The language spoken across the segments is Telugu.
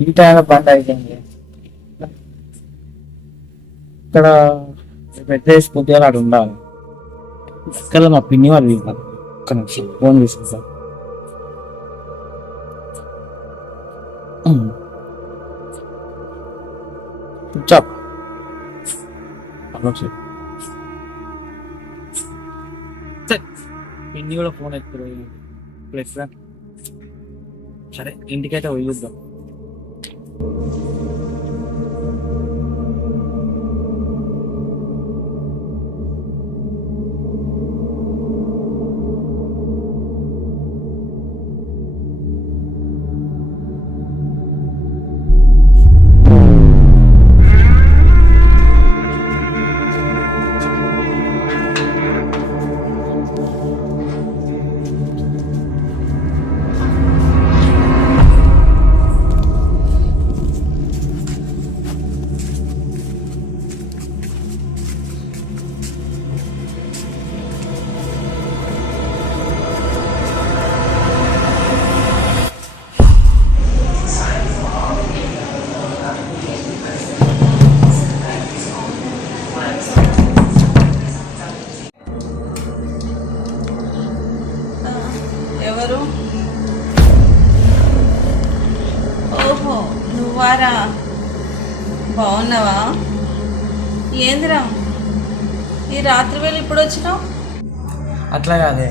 ఈ టైంలో బండి అయిపోయింది. ఇక్కడ పెద్ద వేసుకుంటే అక్కడ ఉండాలి. ఇక్కడ మా పిన్ని వాళ్ళు ఒక్క నిమిషం ఫోన్ తీసుకుంటా. చాప్ పిన్ని కూడా ఫోన్ ఎత్తురు ప్లస్ సరే ఇంటికైతే వదిలిద్దాం. ఎవరు? ఓహో నువ్వారా, బాగున్నావా? ఏందిరా ఈ రాత్రి వేళ ఇప్పుడు వచ్చినావు? అట్లా కాదే,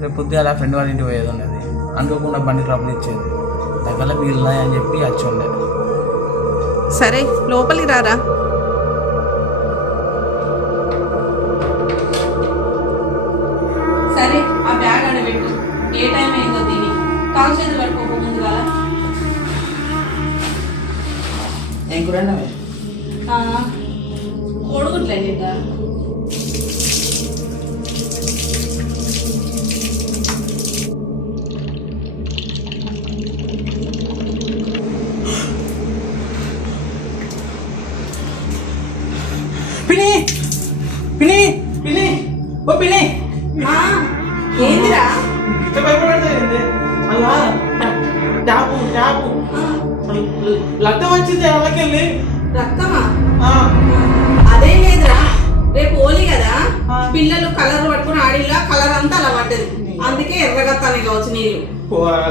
రేపు పొద్దుగా ఫ్రెండ్ వాళ్ళ ఇంటికి పోయేది ఉన్నది. అనుకోకుండా బండి ట్రబుల్ ఇచ్చేది దగ్గర మిగిలినాయి అని చెప్పి వచ్చి ఉండే. సరే లోపలికి రారా. సరే ఆ బ్యాగ్ ఆడబెట్టు. ఏ టైం అయిందో తిని కాలు చేతులు పట్టుకోక ముందు కదా. ఏం కూర కొడుకుట్లేదు ఇంకా. పిని పిని పిని ఓ పిని ఏందిరా భయపడేది అలా టాపు టాపు రక్తం వచ్చింది అలాకెళ్ళి. రక్తమా? అదే లేదురా, రేపు హోలీ కదా, పిల్లలు కలర్ పట్టుకుని ఆడిలా కలర్ అంతా అలా పడ్డది, అందుకే ఎర్రగత్తానే కావచ్చు నీళ్ళు.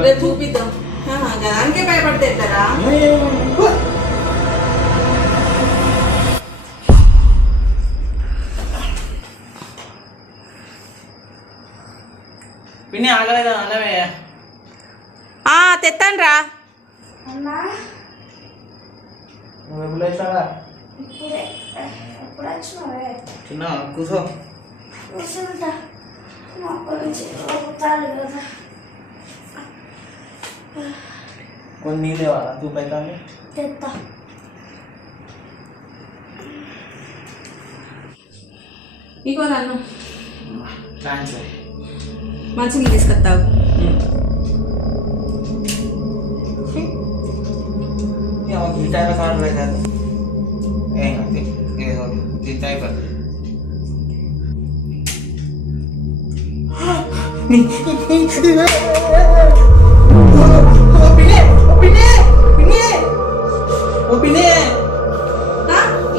రేపు చూపిద్దాం. గదానికే భయపడితే ఎట్లరా? పిన్ని ఆగలేదా అన్నమే? తెత్తాను రా. చిన్న కూర్చో. కొన్ని నీళ్ళేవా చూపైతాను. ఇగో నన్ను థ్యాంక్స్. మంచిగా తీసుకొస్తావు. ఈ టైంలో కాదు కాదు ఏం అయిపోతుంది.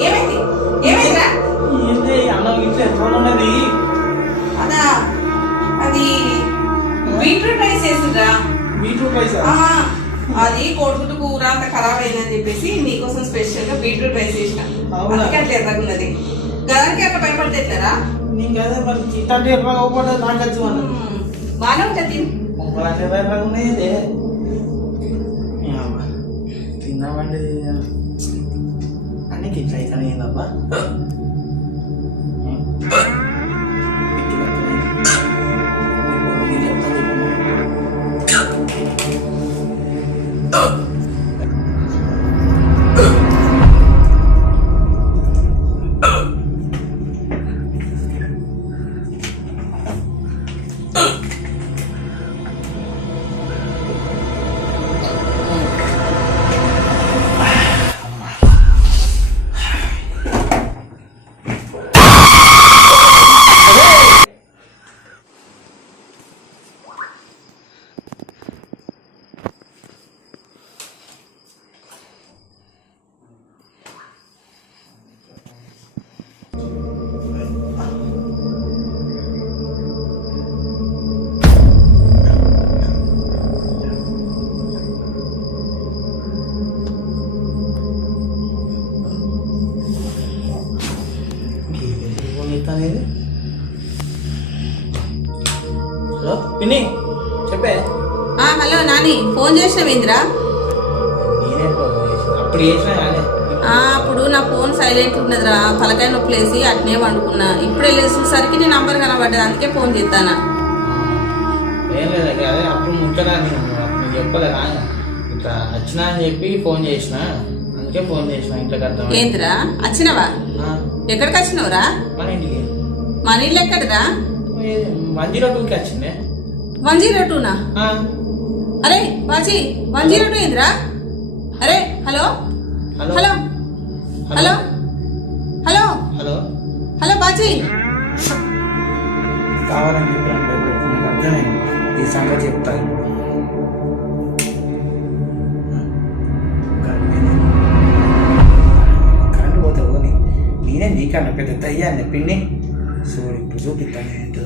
ఏమైంది? ఏమైందిరా? అన్నం ఇంట్లో ఎప్పుడు ఉన్నది? అదా అది బీట్రూట్ రైస్ వేసిండ్రా. Beetroot rice? అది కోడిగుడ్డు కూర అంత ఖరాబ్ అయిందని చెప్పేసి నీకోసం స్పెషల్ గా బీట్రూట్ రైస్ చేసిన. అందుకే అట్లా ఎర్రగున్నది. గదానికి అట్లా భయపడితే ఎట్లరా? బాగానే ఉంటుంది. తిన్నామండి అన్ని కిట్ అయితేనే ఏందబ్బా. పిన్ని చెప్పే. హలో నాని, ఫోన్ చేసినావేంద్రా? నేనే ఫోన్ చేసిన, అప్పుడు చేసినా కానీ అప్పుడు నా ఫోన్ సైలెంట్ ఉన్నదిరా, తలకాయ నొప్పి లేసి అట్నే వండుకున్నా. ఇప్పుడే లేచేసరికి నీ నంబర్ కనబడ్డది, అందుకే ఫోన్ చేస్తానా. ఏం లేదు అదే అప్పుడు ముట్టడా నేను చెప్పలేదా ఇట్లా వచ్చినా అని చెప్పి ఫోన్ చేసిన, అందుకే ఫోన్ చేసిన. ఇంట్లోకి అర్థం ఏంద్రా వచ్చినవా? ఎక్కడికి వచ్చినవురా? మన ఇంటికి. మన ఇల్లు ఎక్కడరా? 102కి వచ్చిందే. 102నా? అరే బాజీ 102 ఏంద్రా? అరే hello hello hello hello hello hello hello Baji, కావాలని చెప్పి నీకు అర్థమైంది, ఈ సంగతి చెప్తాను. కరెంట్ పోతే పోనీ, నేనే నీకన్నా పెద్ద తయ్యాన్ని పిన్ని. చూడు ఇప్పుడు చూపిస్తాను ఏంటో.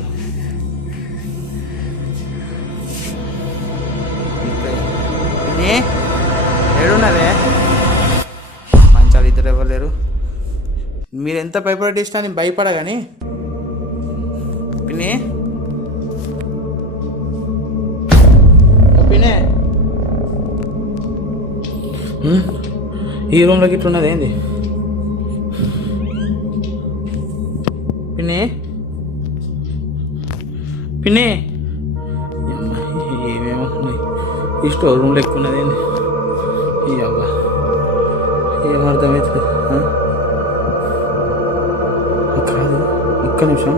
పిన్ని ఏడున్నదే? మంచాలు ఇద్దరు ఎవరు లేరు. మీరు ఎంత భయపడిస్తా నేను భయపడా కానీ పిన్ని. పిన్నే ఈ రూమ్లోకి ఇట్లున్నది ఏంది పిన్ని? పిన్ని ఏమేమో ఉన్నాయి. ఈ స్టోర్ రూమ్లో ఎక్కువ ఉన్నది ఏంది? ఈ అవ్వ ఏం అర్థమవుతుంది కాదు. ఒక్క నిమిషం.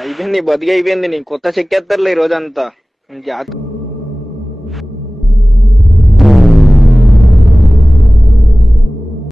అయిపోయింది, బతికి అయిపోయింది. నీ కొత్త చెక్కేస్తారులే ఈ రోజంతా.